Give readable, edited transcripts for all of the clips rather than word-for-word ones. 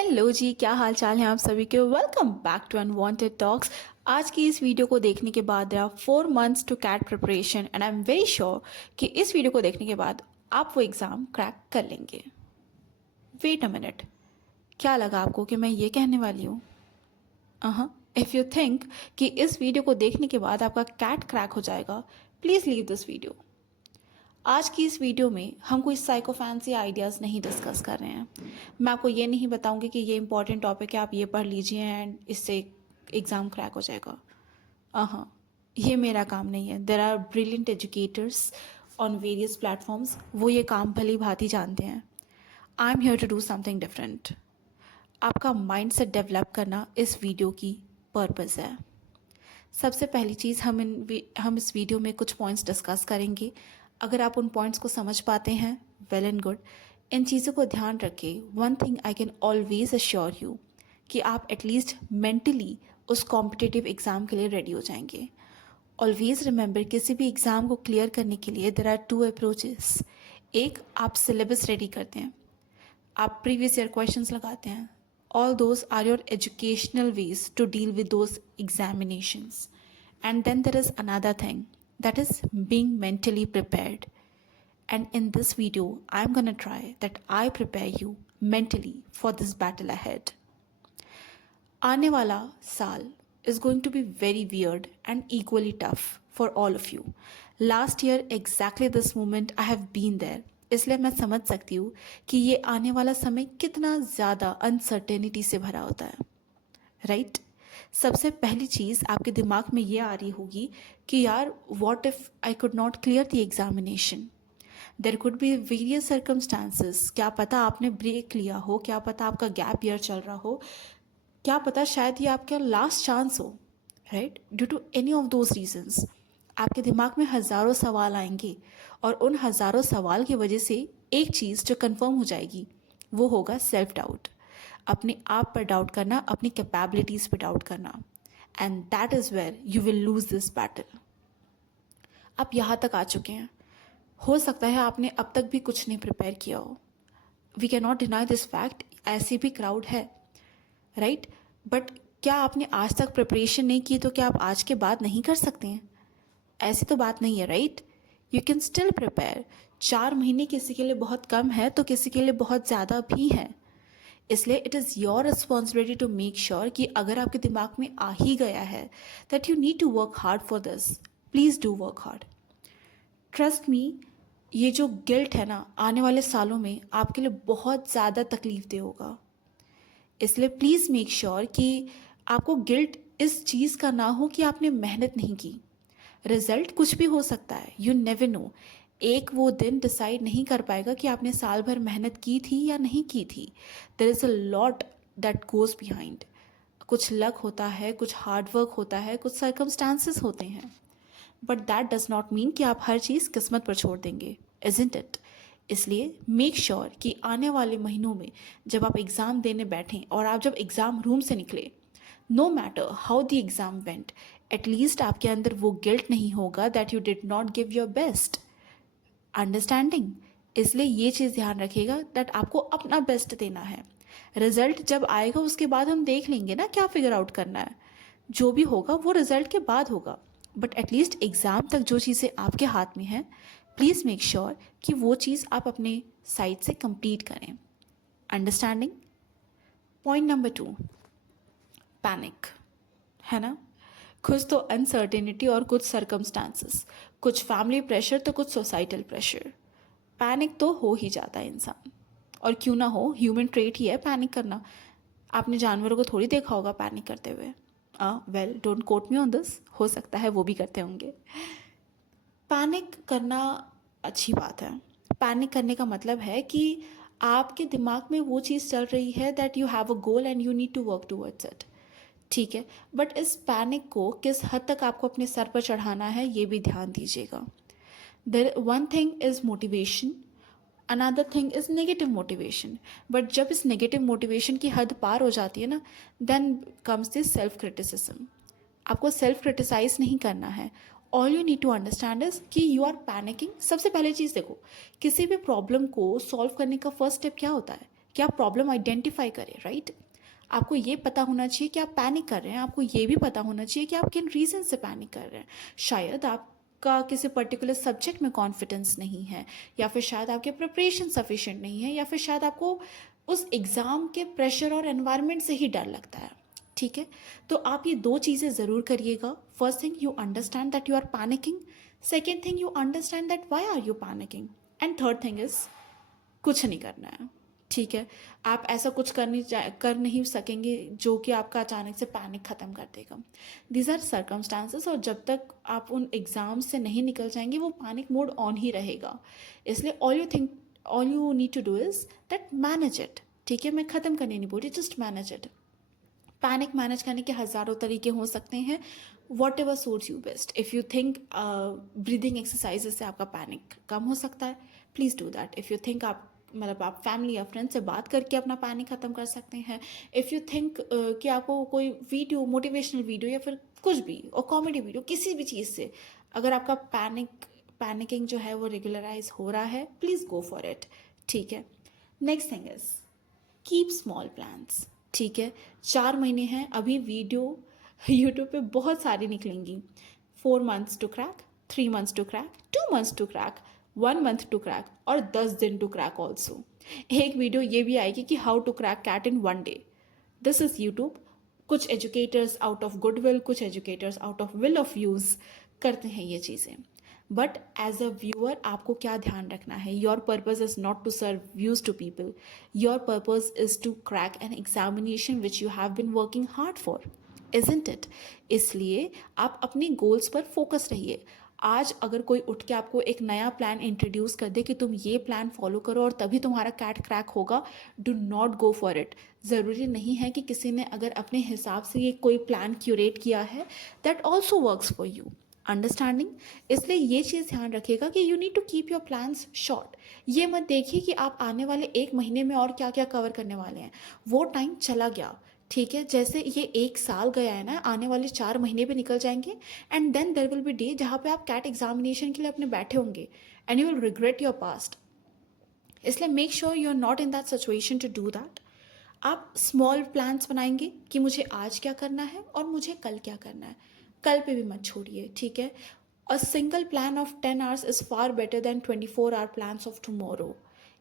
Hello जी, क्या हाल चाल है आप सभी के। Welcome back to unwanted talks. आज की इस वीडियो को देखने के बाद there are 4 months to CAT preparation and I am very sure कि इस वीडियो को देखने के बाद आप वो एग्ज़ाम क्रैक कर लेंगे। वेट अ मिनट, क्या लगा आपको कि मैं ये कहने वाली हूँ? इफ़ यू थिंक कि इस वीडियो को देखने के बाद आपका कैट क्रैक हो जाएगा, प्लीज़ लीव दिस वीडियो। आज की इस वीडियो में हम कोई साइको फैंसी आइडियाज़ नहीं डिस्कस कर रहे हैं। मैं आपको ये नहीं बताऊंगी कि ये इंपॉर्टेंट टॉपिक है, आप ये पढ़ लीजिए एंड इससे एग्ज़ाम क्रैक हो जाएगा। ये मेरा काम नहीं है। There are brilliant educators on various platforms, वो ये काम भली भांति जानते हैं। I am here to do something different. आपका माइंड सेट डेवलप करना इस वीडियो की पर्पज़ है। सबसे पहली चीज़ हम इस वीडियो में कुछ पॉइंट्स डिस्कस करेंगे। अगर आप उन पॉइंट्स को समझ पाते हैं, वेल एंड गुड। इन चीज़ों को ध्यान रखें। One thing I can always assure you कि आप एटलीस्ट मेंटली उस कॉम्पिटिटिव एग्ज़ाम के लिए रेडी हो जाएंगे। ऑलवेज रिमेंबर, किसी भी एग्ज़ाम को क्लियर करने के लिए देर आर टू अप्रोचेस। एक, आप सिलेबस रेडी करते हैं, आप प्रीवियस ईयर क्वेश्चंस लगाते हैं। All those are your educational ways to deal with those examinations. And then there is another thing, that is being mentally prepared. And in this video, I'm gonna try that I prepare you mentally for this battle ahead. आने वाला साल is going to be very weird and equally tough for all of you. Last year, exactly this moment, I have been there. इसलिए मैं समझ सकती हूँ कि ये आने वाला समय कितना ज़्यादा अनसर्टेनिटी से भरा होता है, राइट? सबसे पहली चीज़ आपके दिमाग में ये आ रही होगी कि यार, what if I could not clear the examination. There could be various circumstances. क्या पता आपने ब्रेक लिया हो, क्या पता आपका गैप ईयर चल रहा हो, क्या पता शायद ये आपका लास्ट चांस हो, right? Due to any of those reasons आपके दिमाग में हज़ारों सवाल आएंगे और उन हज़ारों सवाल की वजह से एक चीज़ जो कंफर्म हो जाएगी वो होगा सेल्फ डाउट। अपने आप पर डाउट करना, अपनी कैपेबिलिटीज़ पर डाउट करना। And that is where you will lose this battle. आप यहाँ तक आ चुके हैं, हो सकता है आपने अब तक भी कुछ नहीं प्रिपेयर किया हो। We can not deny this fact, ऐसी भी क्राउड है, राइट? बट क्या आपने आज तक प्रिपरेशन नहीं की तो क्या आप आज के बाद नहीं कर सकते हैं? ऐसी तो बात नहीं है, right? You can still prepare. 4 महीने किसी के लिए बहुत कम है तो किसी के लिए बहुत ज़्यादा भी है। इसलिए it is your responsibility to make sure कि अगर आपके दिमाग में आ ही गया है that you need to work hard for this, please do work hard. Trust me, ये जो गिल्ट है ना, आने वाले सालों में आपके लिए बहुत ज़्यादा तकलीफ दे होगा। इसलिए प्लीज़ मेक श्योर कि आपको गिल्ट इस चीज़ का ना हो कि आपने मेहनत नहीं की। रिजल्ट कुछ भी हो सकता है, यू नेवर नो। एक वो दिन डिसाइड नहीं कर पाएगा कि आपने साल भर मेहनत की थी या नहीं की थी। There is a lot that goes behind. कुछ लक होता है, कुछ हार्ड वर्क होता है, कुछ सर्कमस्टांसेस होते हैं, but that does not mean कि आप हर चीज़ किस्मत पर छोड़ देंगे, इजंट इट? इसलिए मेक श्योर कि आने वाले महीनों में जब आप एग्ज़ाम देने बैठें और आप जब एग्ज़ाम रूम से निकले, no matter how the exam went, at least आपके अंदर वो गिल्ट नहीं होगा that you did not give your best. Understanding? इसलिए ये चीज़ ध्यान रखिएगा दैट आपको अपना बेस्ट देना है। रिजल्ट जब आएगा उसके बाद हम देख लेंगे ना क्या फिगर आउट करना है। जो भी होगा वो रिजल्ट के बाद होगा, बट एटलीस्ट एग्ज़ाम तक जो चीज़ें आपके हाथ में हैं, प्लीज़ मेक श्योर कि वो चीज़ आप अपने साइड से कंप्लीट करें। अंडरस्टैंडिंग? पॉइंट नंबर 2, पैनिक, है ना? कुछ तो अनसर्टेनिटी और कुछ सर्कमस्टांसेस, कुछ फैमिली प्रेशर तो कुछ सोसाइटल प्रेशर। पैनिक तो हो ही जाता है इंसान, और क्यों ना हो, ह्यूमन ट्रेट ही है पैनिक करना। आपने जानवरों को थोड़ी देखा होगा पैनिक करते हुए। Well, don't quote me on this, हो सकता है वो भी करते होंगे। पैनिक करना अच्छी बात है। पैनिक करने का मतलब है कि आपके दिमाग में वो चीज़ चल रही है that you have a goal and you need to work towards it, ठीक है? बट इस पैनिक को किस हद तक आपको अपने सर पर चढ़ाना है ये भी ध्यान दीजिएगा। There one thing is motivation, another thing is negative motivation. But जब इस नेगेटिव मोटिवेशन की हद पार हो जाती है ना, then comes this self criticism. आपको सेल्फ क्रिटिसाइज नहीं करना है। All you need to understand is कि यू आर पैनिकिंग। सबसे पहले चीज़ देखो, किसी भी प्रॉब्लम को सॉल्व करने का फर्स्ट स्टेप क्या होता है? कि आप प्रॉब्लम आइडेंटिफाई करें, राइट। आपको ये पता होना चाहिए कि आप पैनिक कर रहे हैं, आपको ये भी पता होना चाहिए कि आप किन रीज़न से पैनिक कर रहे हैं। शायद आपका किसी पर्टिकुलर सब्जेक्ट में कॉन्फिडेंस नहीं है, या फिर शायद आपके प्रिपरेशन सफिशिएंट नहीं है, या फिर शायद आपको उस एग्ज़ाम के प्रेशर और एनवायरनमेंट से ही डर लगता है, ठीक है। तो आप ये दो चीज़ें ज़रूर करिएगा। First thing, you understand that you are panicking. Second thing, you understand that why are you panicking. And third thing is, कुछ नहीं करना है, ठीक है। आप ऐसा कुछ कर नहीं सकेंगे जो कि आपका अचानक से पैनिक ख़त्म कर देगा। दीज आर सर्कमस्टांसेस, और जब तक आप उन एग्ज़ाम से नहीं निकल जाएंगे वो पैनिक मोड ऑन ही रहेगा। इसलिए all you need to do is that manage it, ठीक है। मैं ख़त्म करने नहीं बोल रही, just manage it. Panic manage करने के हज़ारों तरीके हो सकते हैं, whatever suits you best. If you think breathing exercises से आपका पैनिक कम हो सकता है, please do that. If you think आप फैमिली या फ्रेंड से बात करके अपना पैनिक ख़त्म कर सकते हैं। इफ़ यू थिंक कि आपको कोई वीडियो, मोटिवेशनल वीडियो या फिर कुछ भी, और कॉमेडी वीडियो, किसी भी चीज़ से अगर आपका पैनिकिंग जो है वो रेगुलराइज हो रहा है, प्लीज़ गो फॉर इट, ठीक है। Next thing is keep small plans, ठीक है। 4 महीने हैं अभी, वीडियो यूट्यूब पे बहुत सारी निकलेंगी। 4 months to crack, 3 months to crack, 2 months to crack, 1 month to crack, और 10 दिन टू क्रैक ऑल्सो। एक वीडियो ये भी आएगी कि how to crack CAT in 1 day। This is YouTube. कुछ एजुकेटर्स आउट ऑफ गुडविल, कुछ educators out of will of use करते हैं ये चीज़ें। बट एज अ व्यूअर आपको क्या ध्यान रखना है, your purpose is not to serve views to people, your purpose is to crack an examination which you have been working hard for, isn't it. इसलिए आप अपने गोल्स पर फोकस रहिए। आज अगर कोई उठ के आपको एक नया प्लान इंट्रोड्यूस कर दे कि तुम ये प्लान फॉलो करो और तभी तुम्हारा कैट क्रैक होगा, do not go for it. ज़रूरी नहीं है कि किसी ने अगर अपने हिसाब से ये कोई प्लान क्यूरेट किया है, that also works for you, understanding. इसलिए ये चीज़ ध्यान रखिएगा कि you need to keep your plans short. ये मत देखिए कि आप आने वाले 1 महीने में और क्या क्या कवर करने वाले हैं, वो टाइम चला गया, ठीक है। जैसे ये 1 साल गया है ना, आने वाले 4 महीने भी निकल जाएंगे, and then there will be day जहाँ पे आप कैट एग्जामिनेशन के लिए अपने बैठे होंगे, and you will regret your past. इसलिए make sure you are not in that situation to do that. आप स्मॉल प्लान्स बनाएंगे कि मुझे आज क्या करना है और मुझे कल क्या करना है, कल पे भी मत छोड़िए, ठीक है। A single plan of 10 hours is far better than 24 hour plans of tomorrow.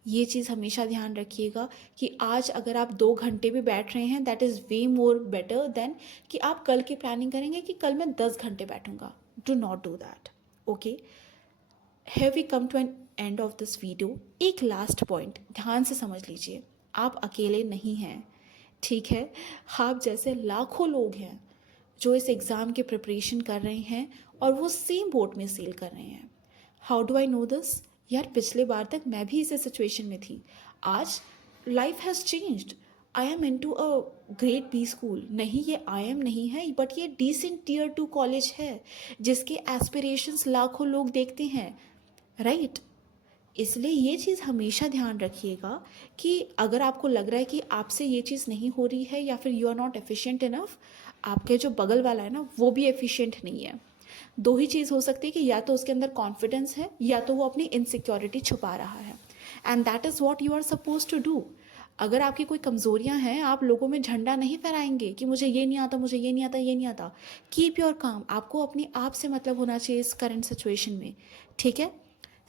ये चीज़ हमेशा ध्यान रखिएगा कि आज अगर आप 2 घंटे भी बैठ रहे हैं, that is way more better than कि आप कल की प्लानिंग करेंगे कि कल मैं 10 घंटे बैठूंगा। Do not do that, okay. Have we come to an end of this video. एक लास्ट पॉइंट ध्यान से समझ लीजिए, आप अकेले नहीं हैं, ठीक है। आप जैसे लाखों लोग हैं जो इस एग्ज़ाम की प्रिपरेशन कर रहे हैं और वो सेम बोट में सेल कर रहे हैं। How do I know this? यार पिछले बार तक मैं भी इस सिचुएशन में थी। आज life has changed. I am into a great B school, नहीं ये आई एम नहीं है, बट ये डिसेंट Tier 2 कॉलेज है जिसके एस्पिरेशंस लाखों लोग देखते हैं, राइट। इसलिए ये चीज़ हमेशा ध्यान रखिएगा कि अगर आपको लग रहा है कि आपसे ये चीज़ नहीं हो रही है या फिर you are not efficient enough, आपके जो बगल वाला है ना वो भी एफिशिएंट नहीं है। दो ही चीज़ हो सकती है कि या तो उसके अंदर कॉन्फिडेंस है या तो वो अपनी इनसिक्योरिटी छुपा रहा है, and that is what you are suppose to do. अगर आपकी कोई कमज़ोरियाँ हैं, आप लोगों में झंडा नहीं फहराएंगे कि मुझे ये नहीं आता, मुझे ये नहीं आता, ये नहीं आता। कीप योर काम। आपको अपने आप से मतलब होना चाहिए इस करंट सिचुएशन में, ठीक है।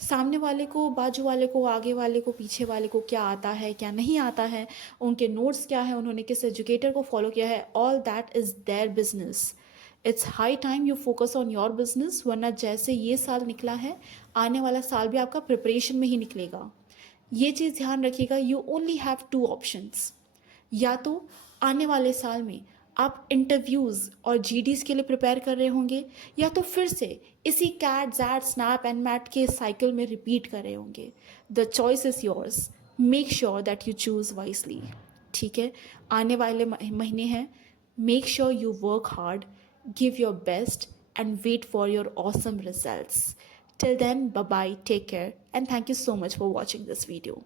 सामने वाले को, बाजू वाले को, आगे वाले को, पीछे वाले को क्या आता है क्या नहीं आता है, उनके नोट्स क्या है, उन्होंने किस एजुकेटर को फॉलो किया है, all that is their business. It's high time you focus on your business, वरना जैसे ये साल निकला है, आने वाला साल भी आपका प्रिपरेशन में ही निकलेगा। ये चीज़ ध्यान रखिएगा, यू ओनली हैव 2 ऑप्शंस। या तो आने वाले साल में आप इंटरव्यूज़ और जीडीज़ के लिए प्रिपेयर कर रहे होंगे, या तो फिर से इसी CAT XAT SNAP and MAT के साइकिल में रिपीट कर रहे होंगे। The choice is yours, make sure that you choose wisely, ठीक है। आने वाले महीने हैं, make sure you work hard, give your best, and wait for your awesome results. Till then, bye bye, take care, and thank you so much for watching this video.